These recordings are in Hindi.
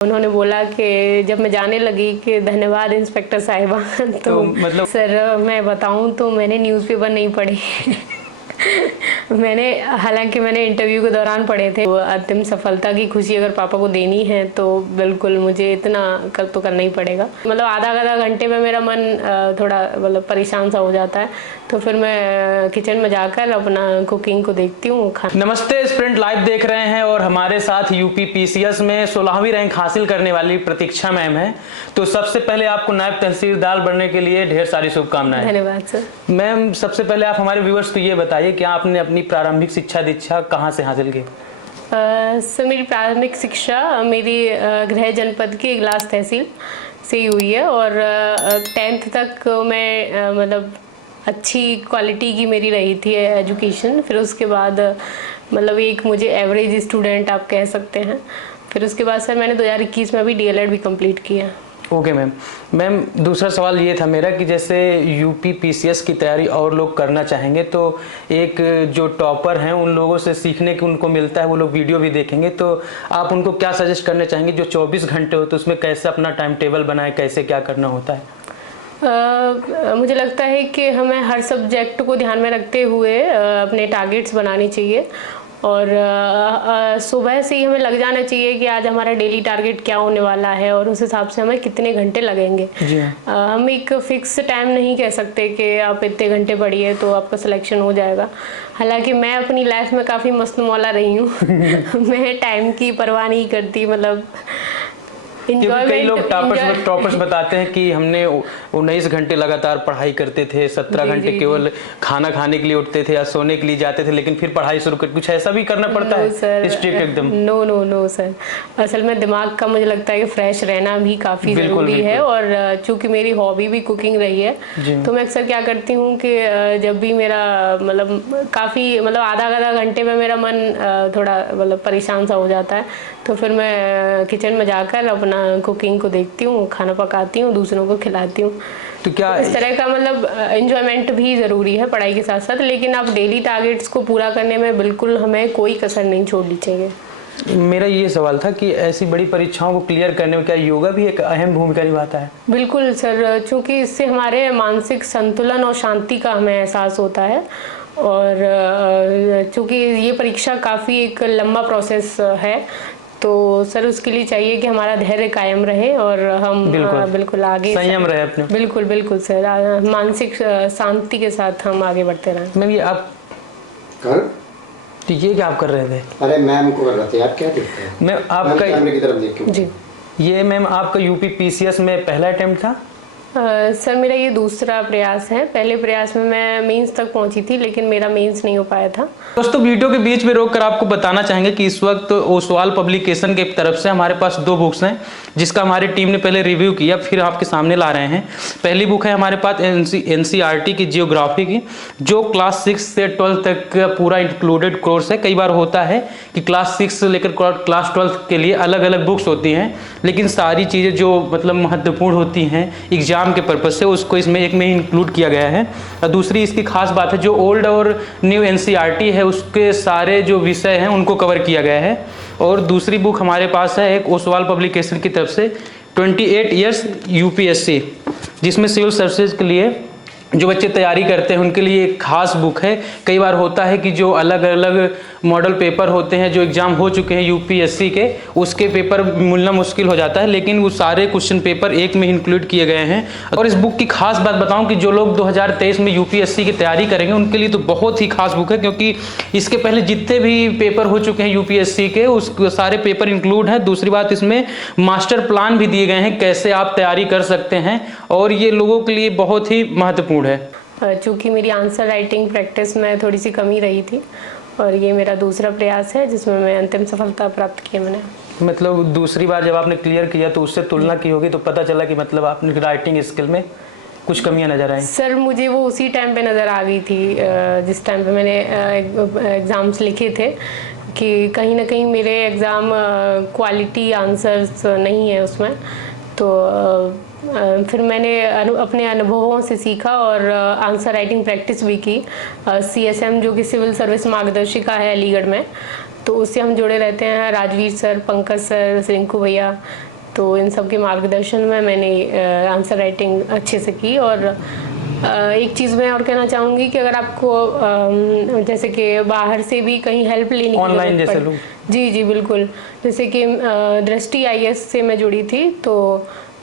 उन्होंने बोला कि जब मैं जाने लगी कि धन्यवाद इंस्पेक्टर साहिबा तो मतलब सर मैं बताऊं तो मैंने न्यूज़पेपर नहीं पढ़े हालांकि मैंने इंटरव्यू के दौरान पढ़े थे। वो अंतिम सफलता की खुशी अगर पापा को देनी है तो बिल्कुल मुझे इतना तो करना ही पड़ेगा। मतलब आधा घंटे में मेरा मन थोड़ा मतलब परेशान सा हो जाता है, तो फिर मैं किचन में जाकर अपना कुकिंग को देखती हूँ। नमस्ते, स्प्रिंट लाइव देख रहे हैं और हमारे साथ यूपी पीसीएस में 16वीं रैंक हासिल करने वाली प्रतीक्षा मैम है। तो सबसे पहले आपको नायब तहसीलदार बनने के लिए ढेर सारी शुभकामनाएं। धन्यवाद सर। मैम, सबसे पहले आप हमारे व्यूअर्स को ये बताइए कि आपने अपनी प्रारंभिक शिक्षा दीक्षा कहाँ से हासिल की? सर मेरी प्राथमिक शिक्षा मेरी गृह जनपद की इगलास तहसील से ही हुई है और 10th तक मैं मतलब अच्छी क्वालिटी की मेरी रही थी एजुकेशन। फिर उसके बाद मतलब एक मुझे एवरेज स्टूडेंट आप कह सकते हैं। फिर उसके बाद सर मैंने 2021 में अभी डीएलएड भी कंप्लीट किया। ओके मैम, दूसरा सवाल ये था मेरा कि जैसे यूपी पीसीएस की तैयारी और लोग करना चाहेंगे तो एक जो टॉपर हैं उन लोगों से सीखने को उनको मिलता है, वो लोग वीडियो भी देखेंगे, तो आप उनको क्या सजेस्ट करना चाहेंगे? जो 24 घंटे होते उसमें कैसे अपना टाइम टेबल बनाए, कैसे क्या करना होता है? मुझे लगता है कि हमें हर सब्जेक्ट को ध्यान में रखते हुए अपने टारगेट्स बनाने चाहिए और सुबह से ही हमें लग जाना चाहिए कि आज हमारा डेली टारगेट क्या होने वाला है और उस हिसाब से हमें कितने घंटे लगेंगे। हम एक फिक्स टाइम नहीं कह सकते कि आप इतने घंटे पढ़िए तो आपका सिलेक्शन हो जाएगा। हालांकि मैं अपनी लाइफ में काफ़ी मस्त मौला रही हूँ मैं टाइम की परवाह नहीं करती। मतलब कई लोग टॉपर्स बताते हैं कि हमने 19 घंटे लगातार पढ़ाई करते थे, 17 घंटे केवल खाना खाने के लिए उठते थे या सोने के लिए जाते थे, लेकिन फिर पढ़ाई शुरू कर, कुछ ऐसा भी करना पड़ता है? स्ट्रिक्ट एकदम? नो सर, असल में दिमाग का मुझे लगता है कि फ्रेश रहना भी काफ़ी ज़रूरी है और चूंकि मेरी हॉबी भी कुकिंग रही है तो मैं अक्सर क्या करती हूँ कि जब भी मेरा मतलब काफ़ी मतलब आधा घंटे में मेरा मन थोड़ा मतलब परेशान सा हो जाता है, तो फिर मैं किचन में जाकर अपना कुकिंग को देखती हूँ, खाना पकाती हूँ, दूसरों को खिलाती हूँ। तो क्या इस तरह का मतलब एंजॉयमेंट भी ज़रूरी है पढ़ाई के साथ साथ, लेकिन आप डेली टारगेट्स को पूरा करने में बिल्कुल हमें कोई कसर नहीं छोड़नी चाहिए। मेरा ये सवाल था कि ऐसी बड़ी परीक्षाओं को क्लियर करने में क्या योगा भी एक अहम भूमिका निभाता है? बिल्कुल सर, चूँकि इससे हमारे मानसिक संतुलन और शांति का हमें एहसास होता है और चूँकि ये परीक्षा काफ़ी एक लंबा प्रोसेस है तो सर उसके लिए चाहिए कि हमारा धैर्य कायम रहे और हम बिल्कुल आगे संयम रहे अपने। बिल्कुल सर, मानसिक शांति के साथ हम आगे बढ़ते रहें। मैम, ये आप तो ये क्या आप कर रहे थे? अरे मैम को कर रहे थे, आप क्या देखते हैं? मैं आपका कैमरे की तरफ देख के जी। ये मैम आपका यूपी पीसीएस में पहला अटेम्प्ट था? सर मेरा ये दूसरा प्रयास है। पहले प्रयास में मैं मेंस तक पहुंची थी लेकिन मेरा मेंस नहीं हो पाया था। दोस्तों, वीडियो के बीच में रोककर आपको बताना चाहेंगे कि इस वक्त ओसवाल पब्लिकेशन के तरफ से हमारे पास 2 बुक्स हैं जिसका हमारी टीम ने पहले रिव्यू किया, फिर आपके सामने ला रहे हैं। पहली बुक है हमारे पास एनसीईआरटी की जियोग्राफी की, जो क्लास 6 से 12 तक का पूरा इंक्लूडेड कोर्स है। कई बार होता है कि क्लास 6 से लेकर क्लास 12 के लिए अलग अलग बुक्स होती हैं, लेकिन सारी चीज़ें जो मतलब महत्वपूर्ण होती हैं एग्जाम के पर्पज से उसको इसमें एक में ही इंक्लूड किया गया है। और दूसरी इसकी खास बात है, जो ओल्ड और न्यू एनसीईआरटी है उसके सारे जो विषय हैं उनको कवर किया गया है। और दूसरी बुक हमारे पास है एक ओसवाल पब्लिकेशन की तरफ से 28 ईयर्स यूपीएससी, जिसमें सिविल सर्विसेज के लिए जो बच्चे तैयारी करते हैं उनके लिए एक खास बुक है। कई बार होता है कि जो अलग अलग मॉडल पेपर होते हैं जो एग्जाम हो चुके हैं यूपीएससी के, उसके पेपर मिलना मुश्किल हो जाता है, लेकिन वो सारे क्वेश्चन पेपर एक में इंक्लूड किए गए हैं। और इस बुक की खास बात बताऊं कि जो लोग 2023 में यूपीएससी की तैयारी करेंगे उनके लिए तो बहुत ही खास बुक है, क्योंकि इसके पहले जितने भी पेपर हो चुके हैं यूपीएससी के उस सारे पेपर इंक्लूड हैं। दूसरी बात, इसमें मास्टर प्लान भी दिए गए हैं कैसे आप तैयारी कर सकते हैं, और ये लोगों के लिए बहुत ही महत्वपूर्ण है। चूँकि मेरी आंसर राइटिंग प्रैक्टिस में थोड़ी सी कमी रही थी और ये मेरा दूसरा प्रयास है जिसमें मैं अंतिम सफलता प्राप्त की मैंने। मतलब दूसरी बार जब आपने क्लियर किया तो उससे तुलना की होगी तो पता चला कि मतलब आपने राइटिंग स्किल में कुछ कमियां नजर आई? सर मुझे वो उसी टाइम पे नज़र आ गई थी जिस टाइम पे मैंने एग्ज़ाम्स लिखे थे कि कहीं ना कहीं मेरे एग्ज़ाम क्वालिटी आंसर्स नहीं है उसमें। तो फिर मैंने अपने अनुभवों से सीखा और आंसर राइटिंग प्रैक्टिस भी की। CSM जो कि सिविल सर्विस मार्गदर्शिका है अलीगढ़ में, तो उससे हम जुड़े रहते हैं। राजवीर सर, पंकज सर, रिंकू भैया, तो इन सब के मार्गदर्शन में मैंने आंसर राइटिंग अच्छे से की। और एक चीज़ मैं और कहना चाहूँगी कि अगर आपको जैसे कि बाहर से भी कहीं हेल्प लेनी ऑनलाइन जैसे लोग, जी जी बिल्कुल, जैसे कि दृष्टि IAS से मैं जुड़ी थी, तो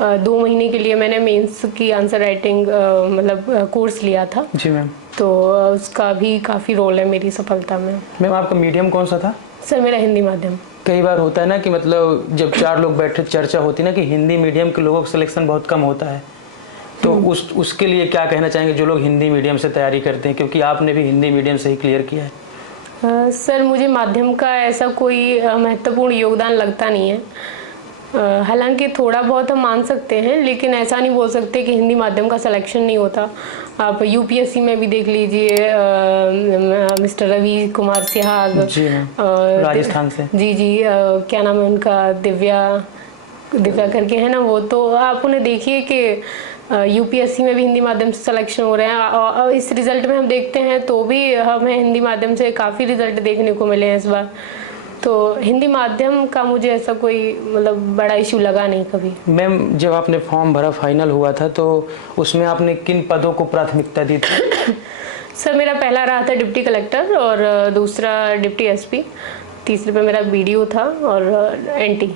2 महीने के लिए मैंने मेंस की आंसर राइटिंग मतलब कोर्स लिया था। जी मैम। तो उसका भी काफ़ी रोल है मेरी सफलता में। मैम आपका मीडियम कौन सा था? सर मेरा हिंदी माध्यम। कई बार होता है ना कि मतलब जब 4 लोग बैठे चर्चा होती है ना कि हिंदी मीडियम के लोगों का सिलेक्शन बहुत कम होता है, तो उसके लिए क्या कहना चाहेंगे जो लोग हिंदी मीडियम से तैयारी करते हैं, क्योंकि आपने भी हिंदी मीडियम से ही क्लियर किया है? सर मुझे माध्यम का ऐसा कोई महत्वपूर्ण योगदान लगता नहीं है। हालांकि थोड़ा बहुत हम मान सकते हैं, लेकिन ऐसा नहीं बोल सकते कि हिंदी माध्यम का सिलेक्शन नहीं होता। आप UPSC में भी देख लीजिए, मिस्टर रवि कुमार सिहाग राजस्थान से, जी जी क्या नाम है उनका, दिव्या करके है ना वो, तो आप उन्हें देखिए कि UPSC में भी हिंदी माध्यम से सिलेक्शन हो रहे हैं। और इस रिजल्ट में हम देखते हैं तो भी हमें हिंदी माध्यम से काफ़ी रिजल्ट देखने को मिले हैं इस बार। तो हिंदी माध्यम का मुझे ऐसा कोई मतलब बड़ा इशू लगा नहीं कभी। मैम जब आपने फॉर्म भरा फाइनल हुआ था तो उसमें आपने किन पदों को प्राथमिकता दी थी? सर मेरा पहला रहा था डिप्टी कलेक्टर, और दूसरा डिप्टी SP, तीसरे पे मेरा BDO था, और NT।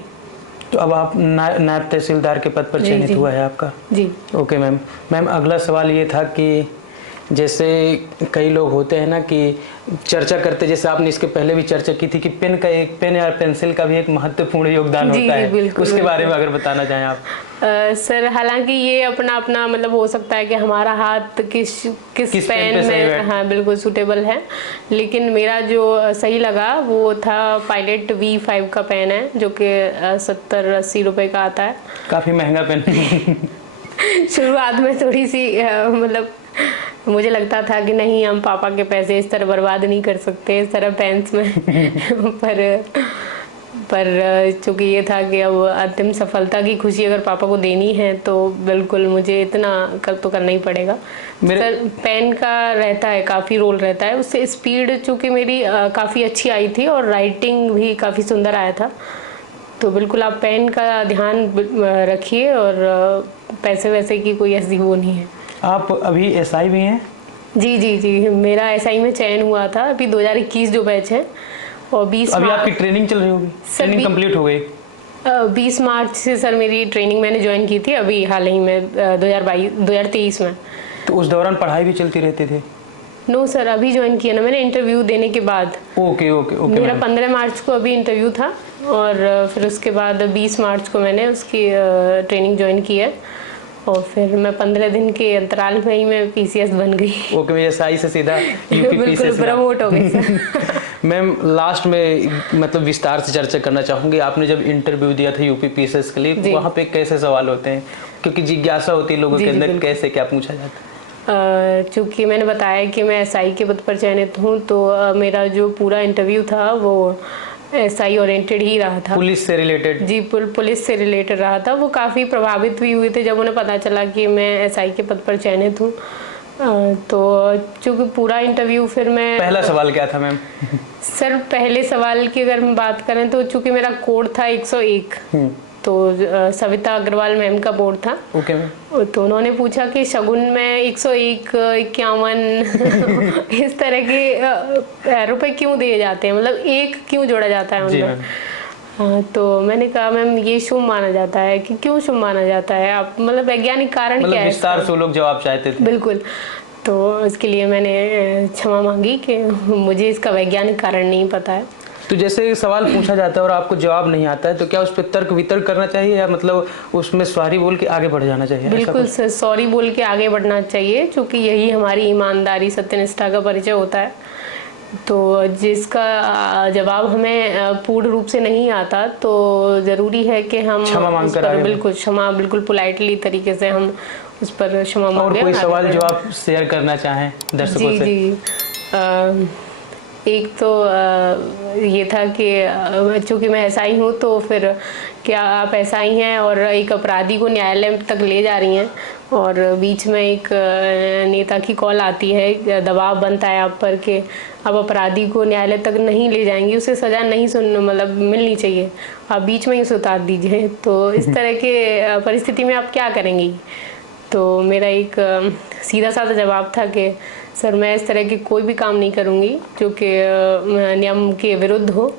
तो अब आप नायब तहसीलदार के पद पर चयनित हुआ है आपका? जी। Okay ma'am. मैम अगला सवाल ये था कि जैसे कई लोग होते हैं ना कि चर्चा करते, जैसे आपने इसके पहले भी चर्चा की थी कि पेन या पेंसिल का भी एक महत्वपूर्ण योगदान होता है, बिल्कुल, उसके बारे में अगर बताना चाहें आप। सर हालांकि ये अपना अपना मतलब हो सकता है कि हमारा हाथ किस पेन में हाँ बिल्कुल सूटेबल है, लेकिन मेरा जो सही लगा वो था पायलट V5 का पेन है, जो कि 70-80 रुपए का आता है। काफ़ी महंगा पेन। शुरुआत में थोड़ी सी मतलब मुझे लगता था कि नहीं, हम पापा के पैसे इस तरह बर्बाद नहीं कर सकते इस तरह पेन्स में पर चूंकि ये था कि अब अंतिम सफलता की खुशी अगर पापा को देनी है तो बिल्कुल मुझे इतना तो करना ही पड़ेगा। सर पेन का रहता है, काफ़ी रोल रहता है, उससे स्पीड चूंकि मेरी काफ़ी अच्छी आई थी और राइटिंग भी काफ़ी सुंदर आया था। तो बिल्कुल आप पेन का ध्यान रखिए, और पैसे वैसे की कोई ऐसी वो नहीं है। आप अभी SI भी हैं? जी जी जी, मेरा SI में चयन हुआ था अभी 2021 जो बैच है, और 20 अभी आपकी ट्रेनिंग चल रही होगी? ट्रेनिंग कंप्लीट हो गई? 20 मार्च से सर मेरी ट्रेनिंग मैंने ज्वाइन की थी, अभी हाल ही में 2023 में। तो उस दौरान पढ़ाई भी चलती रहती थी? नो सर, अभी ज्वाइन किया ना मैंने इंटरव्यू देने के बाद। ओके। मेरा 15 मार्च को अभी इंटरव्यू था, और फिर उसके बाद 20 मार्च को मैंने उसकी ट्रेनिंग ज्वाइन की है, और फिर मैं 15 दिन के अंतराल में ही मैं PCS बन गई। ओके, मैं SI से सीधा UP प्रमोट हो गई सर। मैम लास्ट में मतलब विस्तार से चर्चा करना चाहूँगी, आपने जब इंटरव्यू दिया था UP PCS के लिए, वहाँ पे कैसे सवाल होते हैं, क्योंकि जिज्ञासा होती है लोगों के अंदर, कैसे क्या पूछा जाता है? चूँकि मैंने बताया कि मैं SI के पद पर चयनित हूँ, तो मेरा जो पूरा इंटरव्यू था वो SI ओरिएंटेड ही रहा था, पुलिस से रिलेटेड। जी पुलिस से रिलेटेड रहा था। वो काफ़ी प्रभावित भी हुए थे जब उन्हें पता चला कि मैं SI के पद पर चयनित हूँ। तो चूँकि पूरा इंटरव्यू फिर मैं पहला सवाल क्या था मैम? सर पहले सवाल की अगर हम बात करें तो चूँकि मेरा कोड था 101, तो सविता अग्रवाल मैम का बोर्ड था। Okay ma'am. तो उन्होंने पूछा कि शगुन में 101, 51 इस तरह के रुपए क्यों दिए जाते हैं, मतलब एक क्यों जोड़ा जाता है उनमें। हाँ, तो मैंने कहा मैम ये शुभ माना जाता है। कि क्यों शुभ माना जाता है, आप मतलब वैज्ञानिक कारण क्या है? विस्तार से लोग जवाब चाहते थे। बिल्कुल, तो इसके लिए मैंने क्षमा मांगी कि मुझे इसका वैज्ञानिक कारण नहीं पता है। तो जैसे सवाल पूछा जाता है और आपको जवाब नहीं आता है, तो क्या उस पर तर्क वितर्क करना चाहिए, या मतलब उसमें सॉरी बोल के आगे बढ़ जाना चाहिए? बिल्कुल सर, सॉरी बोल के आगे बढ़ना चाहिए, क्योंकि यही हमारी ईमानदारी सत्यनिष्ठा का परिचय होता है। तो जिसका जवाब हमें पूर्ण रूप से नहीं आता तो ज़रूरी है कि हम क्षमा मांगकर बिल्कुल पोलाइटली तरीके से हम उस पर क्षमा मांगे। और कोई सवाल जो आप शेयर करना चाहें दर्शकों से? जी, एक तो ये था कि चूँकि मैं एसआई हूँ, तो फिर क्या आप एसआई हैं और एक अपराधी को न्यायालय तक ले जा रही हैं, और बीच में एक नेता की कॉल आती है, दबाव बनता है आप पर कि अब अपराधी को न्यायालय तक नहीं ले जाएंगी, उसे सज़ा नहीं मतलब मिलनी चाहिए, आप बीच में ही उसे उतार दीजिए। तो इस तरह के परिस्थिति में आप क्या करेंगी? तो मेरा एक सीधा साधा जवाब था कि सर, मैं इस तरह के कोई भी काम नहीं करूँगी जो कि नियम के विरुद्ध हो।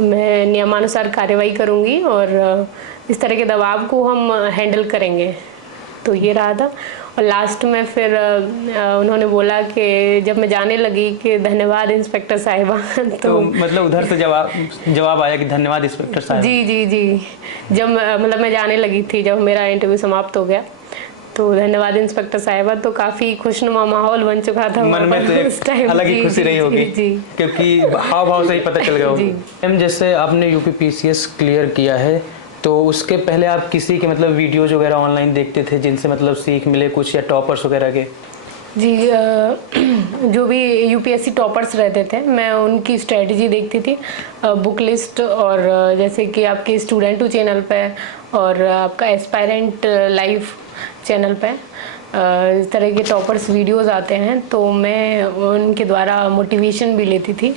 मैं नियमानुसार कार्रवाई करूँगी और इस तरह के दबाव को हम हैंडल करेंगे। तो ये रहा था। और लास्ट में फिर उन्होंने बोला कि जब मैं जाने लगी कि धन्यवाद इंस्पेक्टर साहिबा। तो मतलब उधर से जवाब आया कि धन्यवाद इंस्पेक्टर साहिबा। जी जी जी, जब मतलब मैं जाने लगी थी, जब मेरा इंटरव्यू समाप्त हो गया, तो धन्यवाद इंस्पेक्टर साहिबा। तो काफ़ी खुशनुमा माहौल बन चुका था मन में, तो उस टाइम। अलग ही खुशी रही होगी, क्योंकि हाव भाव से ही पता चल गया होगा। मैम, जैसे आपने यूपीपीसीएस क्लियर किया है, तो उसके पहले आप किसी के मतलब वीडियोज वगैरह ऑनलाइन देखते थे जिनसे मतलब सीख मिले कुछ, या टॉपर्स वगैरह के? जी, जो भी यूपीएससी टॉपर्स रहते थे, मैं उनकी स्ट्रेटजी देखती थी, बुक लिस्ट, और जैसे कि आपके स्टूडेंट चैनल पे और आपका एस्पायरेंट लाइफ चैनल पे इस तरह के टॉपर्स वीडियोस आते हैं, तो मैं उनके द्वारा मोटिवेशन भी लेती थी।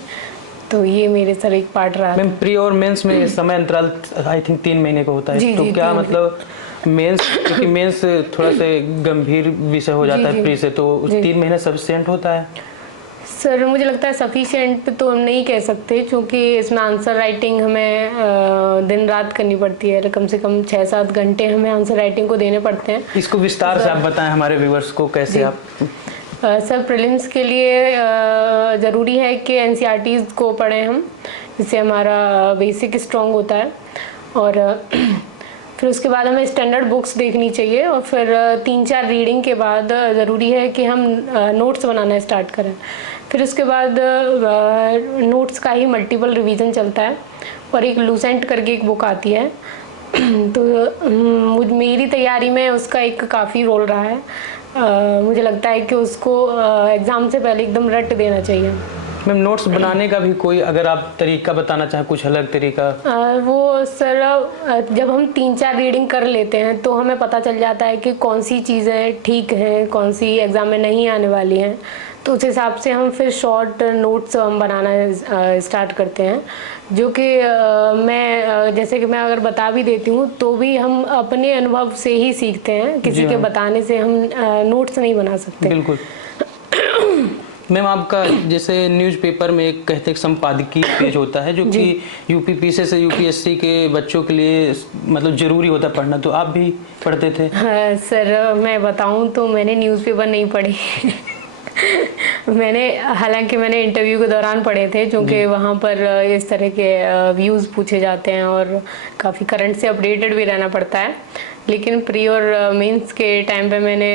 तो ये मेरे सर एक पार्ट रहा। मैम, प्री और मेंस में समय अंतराल आई थिंक 3 महीने का होता है। जी, तो जी, क्या मतलब मेंस, क्योंकि मेंस थोड़ा सा गंभीर विषय हो जाता है प्री से, तो 3 महीने सफिशिएंट होता है? सर, मुझे लगता है सफिशिएंट तो हम नहीं कह सकते, क्योंकि इसमें आंसर राइटिंग हमें दिन रात करनी पड़ती है। कम से कम 6-7 घंटे हमें आंसर राइटिंग को देने पड़ते हैं। इसको विस्तार से आप बताएं हमारे व्यूअर्स को, कैसे आप? सर, प्रीलिम्स के लिए ज़रूरी है कि एनसीईआरटीज़ को पढ़ें हम, जिससे हमारा बेसिक स्ट्रॉन्ग होता है। और फिर उसके बाद हमें स्टैंडर्ड बुक्स देखनी चाहिए, और फिर 3-4 रीडिंग के बाद ज़रूरी है कि हम नोट्स बनाना स्टार्ट करें। फिर उसके बाद नोट्स का ही मल्टीपल रिवीजन चलता है, और एक लूसेंट करके एक बुक आती है। तो मेरी तैयारी में उसका एक काफ़ी रोल रहा है। मुझे लगता है कि उसको एग्ज़ाम से पहले एकदम रट देना चाहिए। मैम, नोट्स बनाने का भी कोई अगर आप तरीका बताना चाहें, कुछ अलग तरीका? वो सर, जब हम 3-4 रीडिंग कर लेते हैं तो हमें पता चल जाता है कि कौन सी चीज़ें ठीक हैं, कौन सी एग्ज़ाम में नहीं आने वाली हैं। तो उस हिसाब से हम फिर शॉर्ट नोट्स हम बनाना स्टार्ट करते हैं, जो कि मैं जैसे कि मैं अगर बता भी देती हूँ तो भी हम अपने अनुभव से ही सीखते हैं, किसी के बताने से हम नोट्स नहीं बना सकते। बिल्कुल। मैम, आपका जैसे न्यूज़पेपर में एक कहते हैं संपादकीय पेज होता है, जो कि यूपीपीसी से यूपीएससी के बच्चों के लिए मतलब ज़रूरी होता है पढ़ना, तो आप भी पढ़ते थे? हाँ सर, मैं बताऊँ तो मैंने न्यूज़पेपर नहीं पढ़ी। हालांकि मैंने इंटरव्यू के दौरान पढ़े थे, क्योंकि वहाँ पर इस तरह के व्यूज़ पूछे जाते हैं और काफ़ी करंट से अपडेटेड भी रहना पड़ता है। लेकिन प्री और मेंस के टाइम पे मैंने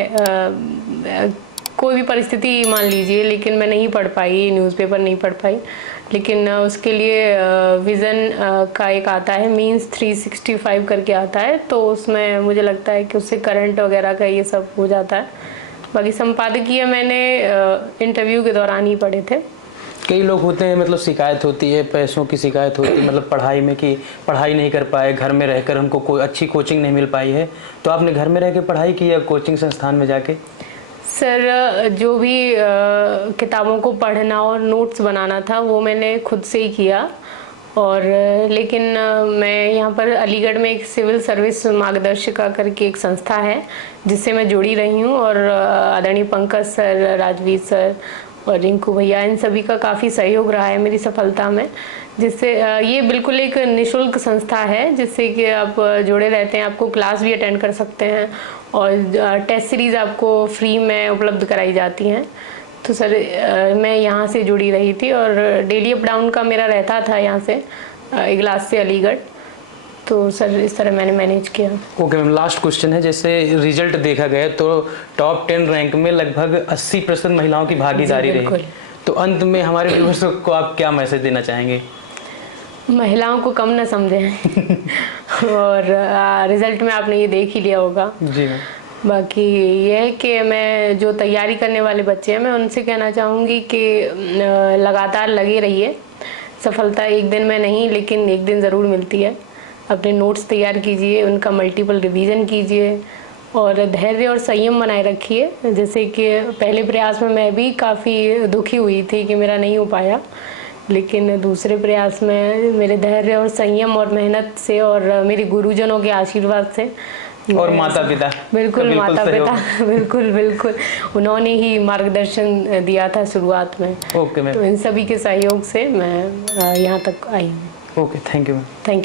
कोई भी परिस्थिति मान लीजिए, लेकिन मैं नहीं पढ़ पाई, न्यूज़पेपर नहीं पढ़ पाई। लेकिन उसके लिए विज़न का एक आता है, मीन्स 365 करके आता है, तो उसमें मुझे लगता है कि उससे करंट वगैरह का ये सब हो जाता है। बाकी संपादकीय मैंने इंटरव्यू के दौरान ही पढ़े थे। कई लोग होते हैं मतलब शिकायत होती है, पैसों की शिकायत होती है, मतलब पढ़ाई में कि पढ़ाई नहीं कर पाए, घर में रहकर उनको कोई अच्छी कोचिंग नहीं मिल पाई है। तो आपने घर में रह के पढ़ाई की या कोचिंग संस्थान में जाके? सर, जो भी किताबों को पढ़ना और नोट्स बनाना था वो मैंने खुद से ही किया। और लेकिन मैं यहाँ पर अलीगढ़ में एक सिविल सर्विस मार्गदर्शिका करके एक संस्था है जिससे मैं जुड़ी रही हूँ, और आदरणीय पंकज सर, राजवीर सर और रिंकू भैया, इन सभी का काफ़ी सहयोग रहा है मेरी सफलता में। जिससे ये बिल्कुल एक निःशुल्क संस्था है, जिससे कि आप जुड़े रहते हैं, आपको क्लास भी अटेंड कर सकते हैं और टेस्ट सीरीज़ आपको फ्री में उपलब्ध कराई जाती हैं। तो सर, मैं यहाँ से जुड़ी रही थी और डेली अप डाउन का मेरा रहता था यहाँ से इगलास से अलीगढ़। तो सर, इस तरह मैंने मैनेज किया। ओके मैम, लास्ट क्वेश्चन है, जैसे रिजल्ट देखा गया तो टॉप 10 रैंक में लगभग 80% महिलाओं की भागीदारी रही, तो अंत में हमारे व्यूअर्स को आप क्या मैसेज देना चाहेंगे? महिलाओं को कम ना समझें। और रिजल्ट में आपने ये देख ही लिया होगा। जी। बाकी ये है कि मैं जो तैयारी करने वाले बच्चे हैं मैं उनसे कहना चाहूँगी कि लगातार लगे रहिए। सफलता एक दिन में नहीं लेकिन एक दिन ज़रूर मिलती है। अपने नोट्स तैयार कीजिए, उनका मल्टीपल रिवीजन कीजिए और धैर्य और संयम बनाए रखिए। जैसे कि पहले प्रयास में मैं भी काफ़ी दुखी हुई थी कि मेरा नहीं हो पाया, लेकिन दूसरे प्रयास में मेरे धैर्य और संयम और मेहनत से और मेरे गुरुजनों के आशीर्वाद से और माता पिता, बिल्कुल माता पिता बिल्कुल बिल्कुल उन्होंने ही मार्गदर्शन दिया था शुरुआत में। Okay ma'am. तो इन सभी के सहयोग से मैं यहाँ तक आई हूँ। Okay, thank you ma'am. Thank you.